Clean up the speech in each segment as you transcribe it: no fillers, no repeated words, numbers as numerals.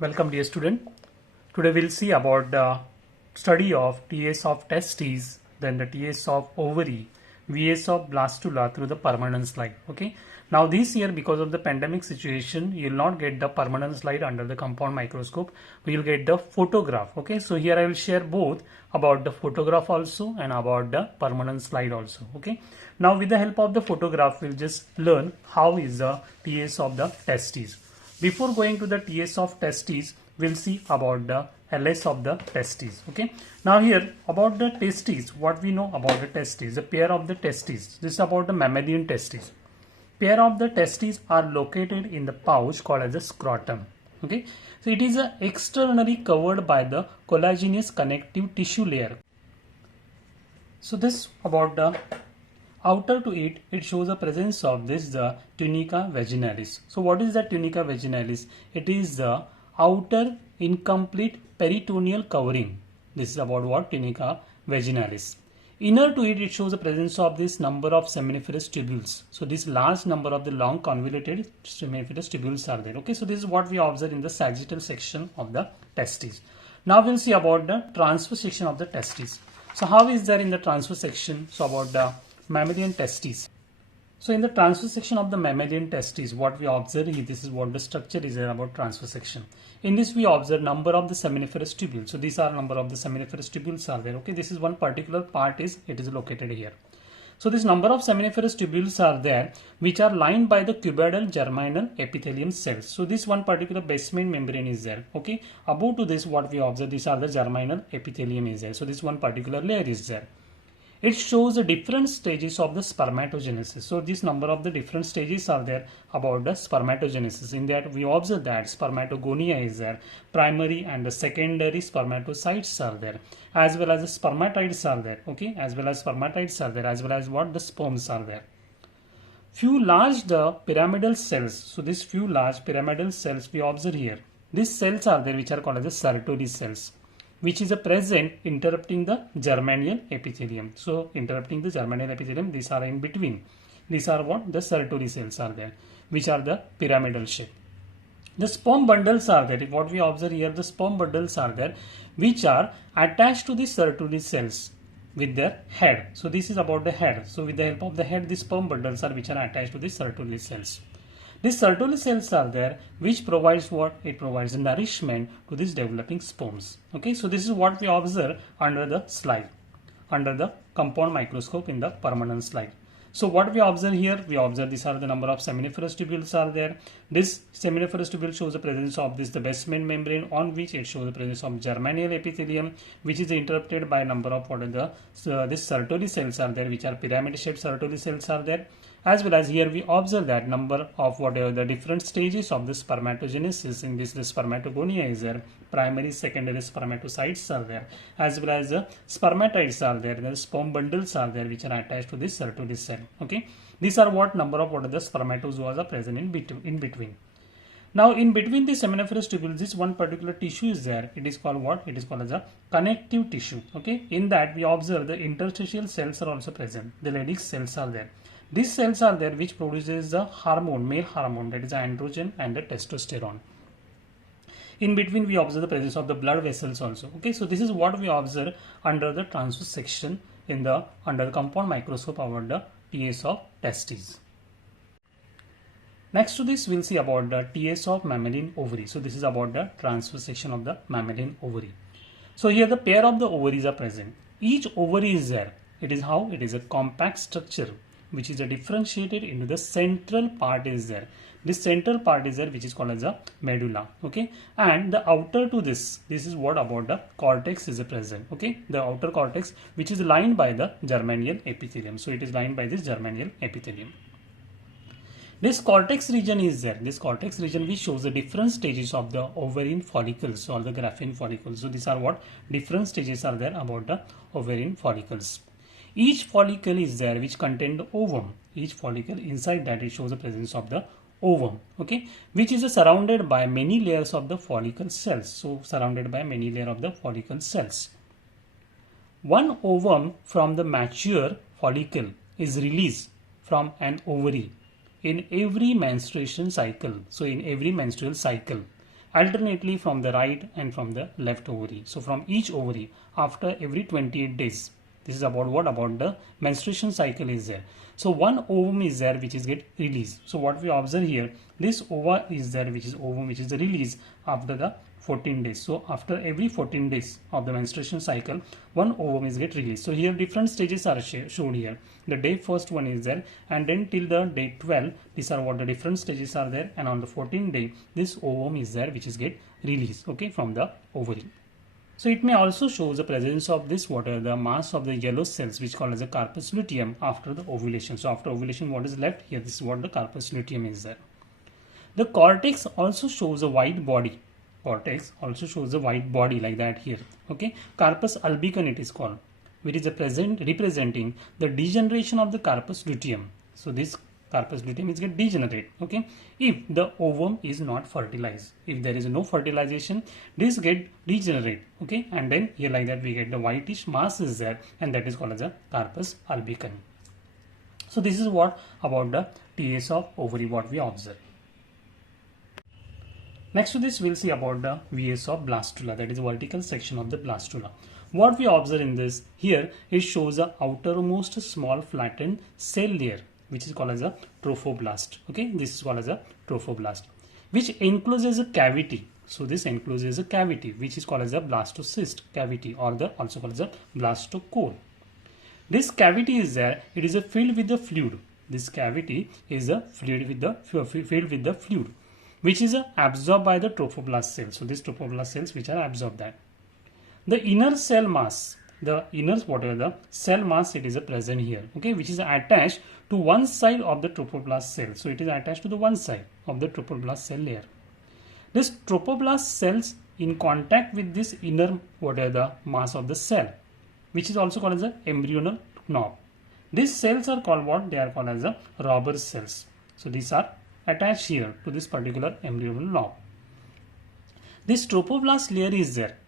Welcome dear student. Today we'll see about the study of TS of testes, then the TS of ovary, VS of blastula through the permanent slide. Okay. Now this year because of the pandemic situation, you will not get the permanent slide under the compound microscope. We will get the photograph. Okay. So here I will share both about the photograph also and about the permanent slide also. Okay. Now with the help of the photograph, we'll just learn how is the TS of the testes. Before going to the TS of testes, we'll see about the LS of the testes. Okay. Now here about the testes, what we know about the testes, the pair of the testes. This is about the mammalian testes. Pair of the testes are located in the pouch called as the scrotum. Okay. So it is externally covered by the collagenous connective tissue layer. So this about the outer to it shows the presence of this the tunica vaginalis. So what is the tunica vaginalis? It is the outer incomplete peritoneal covering. This is about what? Tunica vaginalis. Inner to it shows the presence of this number of seminiferous tubules. So this large number of the long convoluted seminiferous tubules are there. Okay, so this is what we observe in the sagittal section of the testes. Now we'll see about the transverse section of the testes. So how is there in the transverse section? So about the mammalian testes. So in the transverse section of the mammalian testes, what we observe here, this is what the structure is there about transverse section. In this we observe number of the seminiferous tubules. So these are number of the seminiferous tubules are there. Okay, this is one particular part is located here. So this number of seminiferous tubules are there which are lined by the cuboidal germinal epithelium cells. So this one particular basement membrane is there. Okay, above to this what we observe, these are the germinal epithelium is there. So this one particular layer is there. It shows the different stages of the spermatogenesis. So this number of the different stages are there about the spermatogenesis. In that we observe that spermatogonia is there, primary and the secondary spermatocytes are there, as well as the spermatides are there. Okay, as well as spermatides are there, as well as what the sperms are there. Few large the pyramidal cells. So these few large pyramidal cells we observe here. These cells are there which are called as the Sertoli cells, which is a present interrupting the germinal epithelium. So interrupting the germinal epithelium, these are in between. These are what? The Sertoli cells are there, which are the pyramidal shape. The sperm bundles are there. What we observe here, the sperm bundles are there, which are attached to the Sertoli cells with their head. So this is about the head. So with the help of the head, the sperm bundles are which are attached to the Sertoli cells. These Sertoli cells are there which provides what? It provides nourishment to these developing sperms. Okay, so this is what we observe under the slide, under the compound microscope in the permanent slide. So what we observe here, we observe these are the number of seminiferous tubules are there. This seminiferous tubule shows the presence of the basement membrane on which it shows the presence of germinal epithelium, which is interrupted by a number of what are the this Sertoli cells are there, which are pyramid shaped Sertoli cells are there. As well as here we observe that number of whatever the different stages of the spermatogenesis. In this the spermatogonia is there, primary secondary spermatocytes are there, as well as the spermatides are there, the sperm bundles are there which are attached to this Sertoli cell. Okay, these are what number of what are the spermatozoas are present in between. Now in between the seminiferous tubules, this one particular tissue is there. It is called what? It is called as a connective tissue. Okay, in that we observe the interstitial cells are also present. The Leydig cells are there. These cells are there which produces the hormone, male hormone, that is androgen and the testosterone. In between we observe the presence of the blood vessels also. Okay, so this is what we observe under the transverse section in the under the compound microscope about the TS of testes. Next to this we'll see about the TS of mammalian ovary. So this is about the transverse section of the mammalian ovary. So here the pair of the ovaries are present. Each ovary is there. It is how? It is a compact structure which is differentiated into the central part is there. This central part is there which is called as a medulla. Okay, and the outer to this is what about the cortex is present. Okay, the outer cortex which is lined by the germinal epithelium. So it is lined by this germinal epithelium. This cortex region is there. This cortex region which shows the different stages of the ovarian follicles or the Graafian follicles. So these are what different stages are there about the ovarian follicles. Each follicle is there which contain the ovum. Each follicle inside that it shows the presence of the ovum. Okay, which is surrounded by many layers of the follicle cells. So surrounded by many layers of the follicle cells. One ovum from the mature follicle is released from an ovary in every menstruation cycle. So in every menstrual cycle, alternately from the right and from the left ovary. So from each ovary after every 28 days. This is about what? About the menstruation cycle is there. So one ovum is there which is get released. So what we observe here, this ova is there which is ovum, which is the release after the 14 days. So after every 14 days of the menstruation cycle, one ovum is get released. So here different stages are shown here. The day first one is there, and then till the day 12, these are what the different stages are there, and on the 14th day, this ovum is there which is get released, okay, from the ovary. So it may also show the presence of this water, the mass of the yellow cells which called as a corpus luteum after the ovulation. So after ovulation, what is left here? This is what the corpus luteum is there. The cortex also shows a white body. Cortex also shows a white body like that here. Okay, corpus albicans it is called, which is representing the degeneration of the corpus luteum. So this corpus luteum is get degenerate, okay, if the ovum is not fertilized. If there is no fertilization, this get degenerate, okay, and then here like that we get the whitish mass is there, and that is called as a corpus albicans. So this is what about the TS of ovary what we observe. Next to this we'll see about the VS of blastula, that is the vertical section of the blastula. What we observe in this here, it shows the outermost small flattened cell layer which is called as a trophoblast. Okay, this is called as a trophoblast, which encloses a cavity. So this encloses a cavity which is called as a blastocyst cavity, or the also called as a blastocore. This cavity is there, it is a filled with the fluid. This cavity is a filled with the fluid which is absorbed by the trophoblast cells. So these trophoblast cells which are absorbed that. The inner cell mass, the inner whatever the cell mass, it is present here, okay, which is attached to one side of the trophoblast cell. So it is attached to the one side of the trophoblast cell layer. This trophoblast cells in contact with this inner whatever the mass of the cell, which is also called as a embryonal knob. These cells are called what? They are called as a Roberts cells. So these are attached here to this particular embryonal knob. This trophoblast layer is there,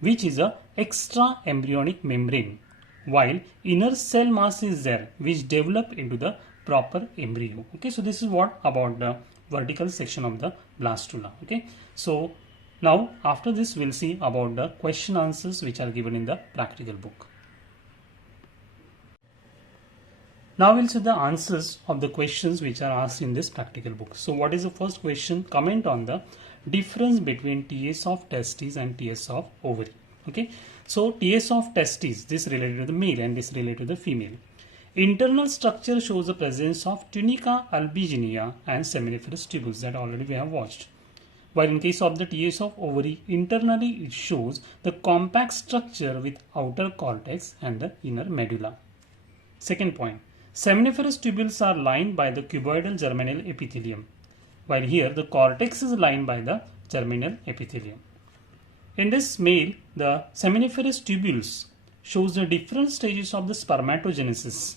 which is a extra embryonic membrane, while inner cell mass is there which develop into the proper embryo. Okay, so this is what about the vertical section of the blastula. Okay, so now after this we'll see about the question answers which are given in the practical book. Now we'll see the answers of the questions which are asked in this practical book. So what is the first question? Comment on the difference between TS of testes and TS of ovary. Okay, so TS of testes, this related to the male and this related to the female. Internal structure shows the presence of tunica albuginea and seminiferous tubules, that already we have watched. While in case of the TS of ovary, internally it shows the compact structure with outer cortex and the inner medulla. Second point, seminiferous tubules are lined by the cuboidal germinal epithelium, while here the cortex is lined by the germinal epithelium. In this male, the seminiferous tubules shows the different stages of the spermatogenesis,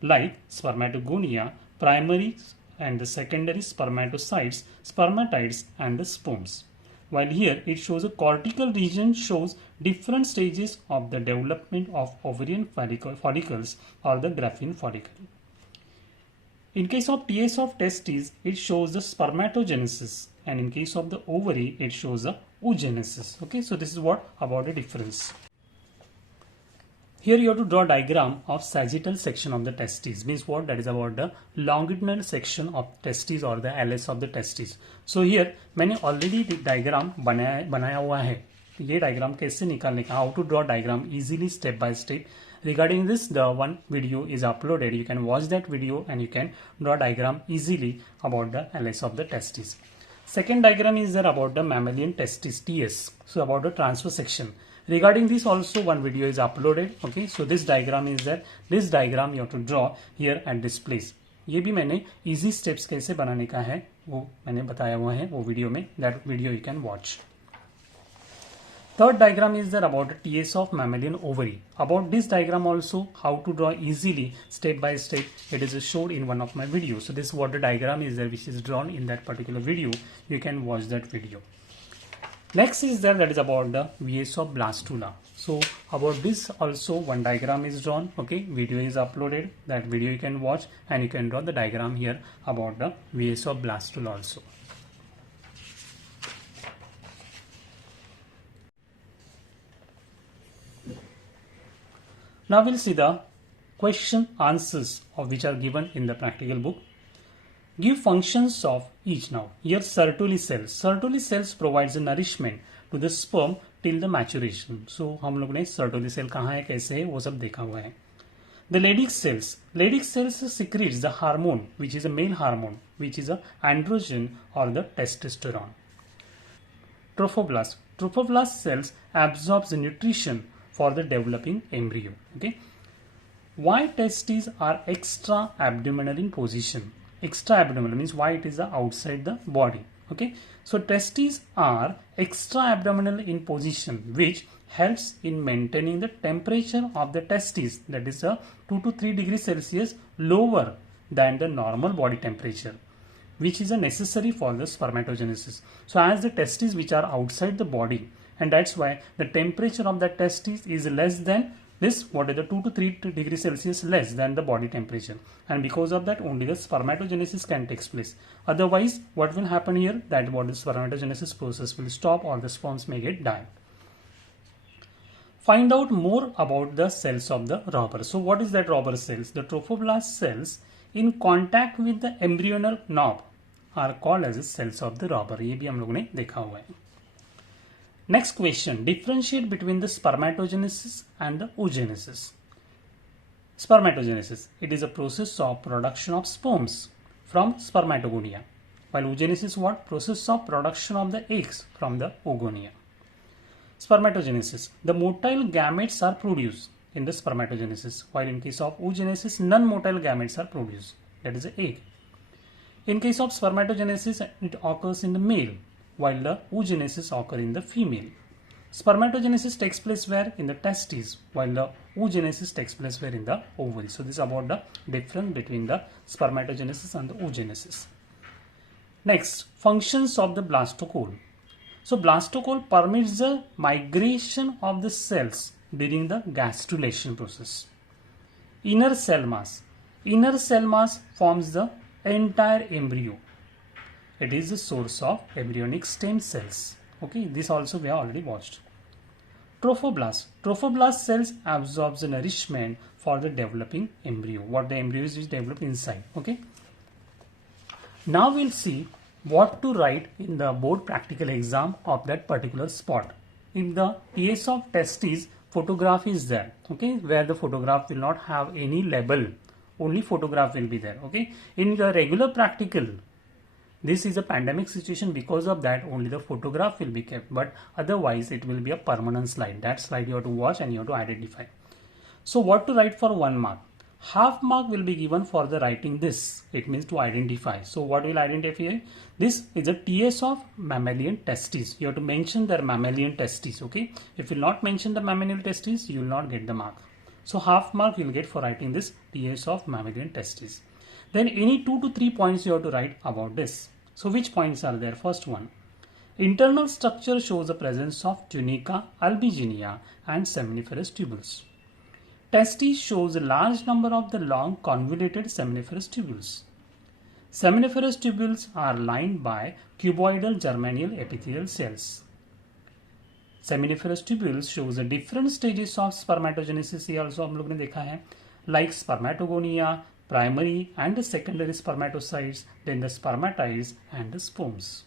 like spermatogonia, primary and the secondary spermatocytes, spermatides and the sperms. While here it shows a cortical region shows different stages of the development of ovarian follicles or the Graafian follicle. In case of TS of testes, it shows the spermatogenesis, and in case of the ovary, it shows the oogenesis. Okay, so this is what about the difference. Here you have to draw a diagram of sagittal section of the testes. Means what? That is about the longitudinal section of testes or the LS of the testes. So here मैंने already diagram बनाया हुआ है. ये diagram कैसे निकालने का? How to draw diagram easily step by step. Regarding this, the one video is uploaded. You can watch that video and you can draw diagram easily about the LS of the testes. Second diagram is there about the mammalian testes, TS. So about the transfer section. Regarding this also one video is uploaded. Okay, so this diagram is there. This diagram you have to draw here at this place. ये भी मैंने easy steps कैसे बनाने का है वो मैंने बताया हुआ है वो video में. That video you can watch. Third diagram is there about the TS of mammalian ovary. About this diagram also, how to draw easily step by step, it is showed in one of my videos. So this is what the diagram is there which is drawn in that particular video. You can watch that video. Next is there, that is about the VS of blastula. So about this also one diagram is drawn. Okay, video is uploaded. That video you can watch and you can draw the diagram here about the VS of blastula also. Now we'll see the question answers of which are given in the practical book. Give functions of each. Now here Sertoli cells. Sertoli cells provides a nourishment to the sperm till the maturation. So हम लोग ने Sertoli cell कहाँ है, कैसे है, वो सब देखा हुआ है. The Leydig cells. Leydig cells secretes the hormone which is a male hormone which is a androgen or the testosterone. Trophoblast. Trophoblast cells absorbs the nutrition for the developing embryo. Okay. Why testes are extra abdominal in position? Extra abdominal means why it is outside the body. Okay, so testes are extra abdominal in position which helps in maintaining the temperature of the testes, that is 2 to 3 degrees Celsius lower than the normal body temperature, which is necessary for the spermatogenesis. So as the testes which are outside the body, and that's why the temperature of the testes is less than this, what is the 2 to 3 degrees Celsius less than the body temperature, and because of that only the spermatogenesis can take place. Otherwise what will happen here, that what the spermatogenesis process will stop or the sperms may get died. Find out more about the cells of the robber. So what is that robber cells? The trophoblast cells in contact with the embryonal knob are called as cells of the robber. ये भी हम लोगों ने देखा हुआ है. Next question, differentiate between the spermatogenesis and the oogenesis. Spermatogenesis, it is a process of production of sperms from spermatogonia, while oogenesis what? Process of production of the eggs from the oogonia. Spermatogenesis, the motile gametes are produced in the spermatogenesis, while in case of oogenesis non-motile gametes are produced, that is the egg. In case of spermatogenesis it occurs in the male, while the oogenesis occur in the female. Spermatogenesis takes place where? In the testes, while the oogenesis takes place where? In the ovary. So this is about the difference between the spermatogenesis and the oogenesis. Next, functions of the blastocoel. So blastocoel permits the migration of the cells during the gastrulation process. Inner cell mass. Inner cell mass forms the entire embryo. It is the source of embryonic stem cells. Okay, this also we have already watched. Trophoblast. Trophoblast cells absorbs the nourishment for the developing embryo. What the embryo is developed inside. Okay. Now we'll see what to write in the board practical exam of that particular spot. In the case of testes, photograph is there. Okay, where the photograph will not have any label. Only photograph will be there. Okay. In the regular practical, this is a pandemic situation, because of that only the photograph will be kept, but otherwise it will be a permanent slide. That slide you have to watch and you have to identify. So what to write for 1 mark? Half mark will be given for the writing this. It means to identify. So what will identify? This is a TS of mammalian testes. You have to mention their mammalian testes. Okay. If you will not mention the mammalian testes, you will not get the mark. So half mark you will get for writing this TS of mammalian testes. Then any 2 to 3 points you have to write about this. So which points are there? First one, internal structure shows the presence of tunica albuginea and seminiferous tubules. Testes shows a large number of the long convoluted seminiferous tubules. Seminiferous tubules are lined by cuboidal germinal epithelial cells. Seminiferous tubules shows the different stages of spermatogenesis. ये also हम लोग ने देखा है, like spermatogonia, primary and the secondary spermatocytes, then the spermatides and the sperms.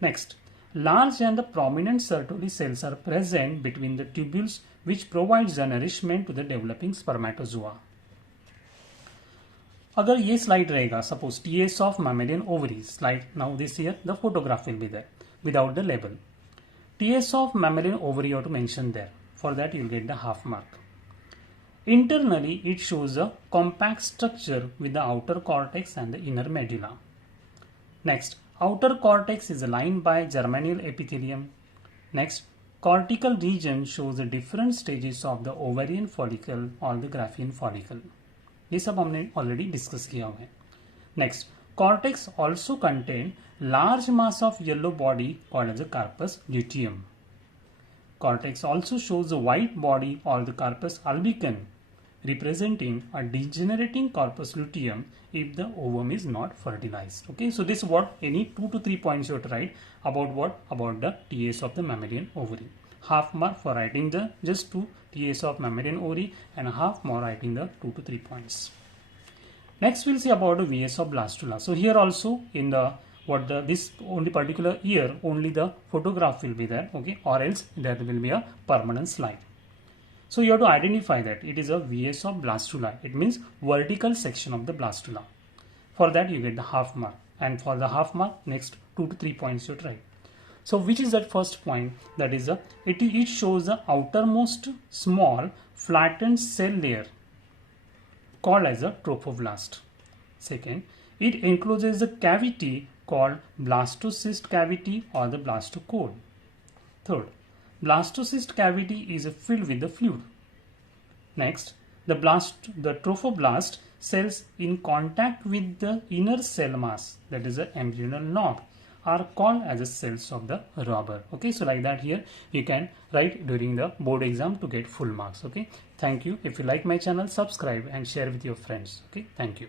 Next, large and the prominent Sertoli cells are present between the tubules, which provides the nourishment to the developing spermatozoa. अगर ये slide रहेगा, suppose TS of mammalian ovaries, slide now this here the photograph will be there without the label. TS of mammalian ovary you have to mention there. For that you will get the half mark. Internally, it shows a compact structure with the outer cortex and the inner medulla. Next, outer cortex is lined by germinal epithelium. Next, cortical region shows the different stages of the ovarian follicle or the Graafian follicle. ये सब हमने already discuss किया हुआ है. Next, cortex also contain large mass of yellow body called as the corpus luteum. Cortex also shows a white body or the corpus albicans, representing a degenerating corpus luteum if the ovum is not fertilized. Okay, so this is what any 2 to 3 points you have to write about what? About the TS of the mammalian ovary. half mark for writing the just 2 TS of mammalian ovary and half more writing the 2 to 3 points. Next we'll see about the VS of blastula. So here also in the this only particular year only the photograph will be there, okay, or else there will be a permanent slide. So you have to identify that it is a VS of blastula. It means vertical section of the blastula. For that you get the half mark, and for the half mark next 2 to 3 points you try. So which is that first point? That is it shows the outermost small flattened cell layer called as a trophoblast. Second, it encloses a cavity called blastocyst cavity or the blastocore. Third, blastocyst cavity is filled with the fluid. Next, the trophoblast cells in contact with the inner cell mass, that is the embryonal knob, are called as the cells of the robber. Okay, so like that here you can write during the board exam to get full marks. Okay, thank you. If you like my channel, subscribe and share with your friends. Okay, thank you.